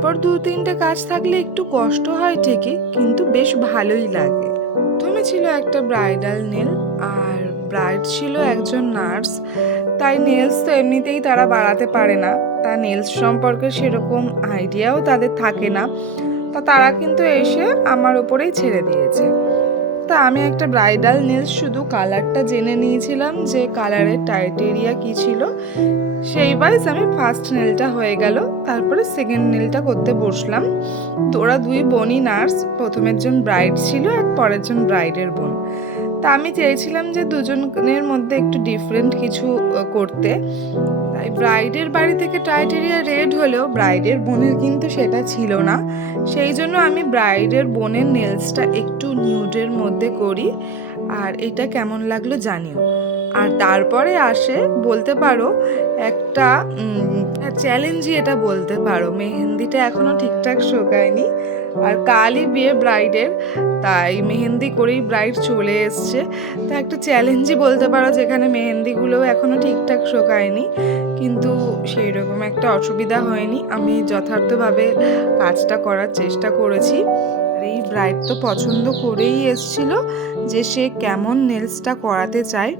পরপর 2-3টে কাজ থাকলে একটু কষ্ট হয় ঠিকই, কিন্তু বেশ ভালোই লাগে। প্রথমে ছিল একটা ব্রাইডাল নেল, আর ব্রাইড ছিল একজন নার্স। তাই নেলস তো এমনিতেই তারা বাড়াতে পারে না, তা নেলস সম্পর্কে সেরকম আইডিয়াও তাদের থাকে না। তা তারা কিন্তু এসে আমার ওপরেই ছেড়ে দিয়েছে। তা আমি একটা ব্রাইডাল নেলস শুধু কালারটা জেনে নিয়েছিলাম যে কালারের টাইটেরিয়া কি ছিল, সেই ওয়াইজ আমি ফার্স্ট নেলটা হয়ে গেল। তারপরে সেকেন্ড নেলটা করতে বসলাম। ওরা দুই বোনই নার্স, প্রথমের জন ব্রাইড ছিল আর পরের জন ব্রাইডের বোন। তা আমি চেয়েছিলাম যে দুজনের মধ্যে একটু ডিফারেন্ট কিছু করতে। তাই ব্রাইডের বাড়ি থেকে টাইটেরিয়া রেড হলেও ব্রাইডের বোনের কিন্তু সেটা ছিল না। সেই জন্য আমি ব্রাইডের বোনের নেলসটা একটু নিউডের মধ্যে করি। আর এটা কেমন লাগলো জানিও। আর তারপরে আসে বলতে পারো একটা চ্যালেঞ্জই এটা বলতে পারো, মেহেন্দিটা এখনও ঠিকঠাক শোকায়নি। আর কালই বিয়ে ব্রাইডের, তাই মেহেন্দি করেই ব্রাইড চলে এসছে। তা একটা চ্যালেঞ্জই বলতে পারো, যেখানে মেহেন্দিগুলোও এখনও ঠিকঠাক শোকায়নি, কিন্তু সেই রকম একটা অসুবিধা হয়নি। আমি যথার্থভাবে কাজটা করার চেষ্টা করেছি। আর এই ব্রাইড তো পছন্দ করেই এসছিল যে সে কেমন নেলসটা করাতে চায়,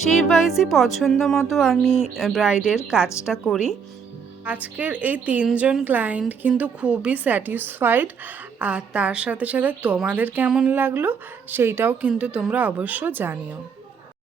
সেই ওয়াইজই পছন্দ মতো আমি ব্রাইডের কাজটা করি। আজকের এই 3জন ক্লায়েন্ট কিন্তু খুবই স্যাটিসফাইড। আর তার সাথে সাথে তোমাদের কেমন লাগলো সেইটাও কিন্তু তোমরা অবশ্য জানিও।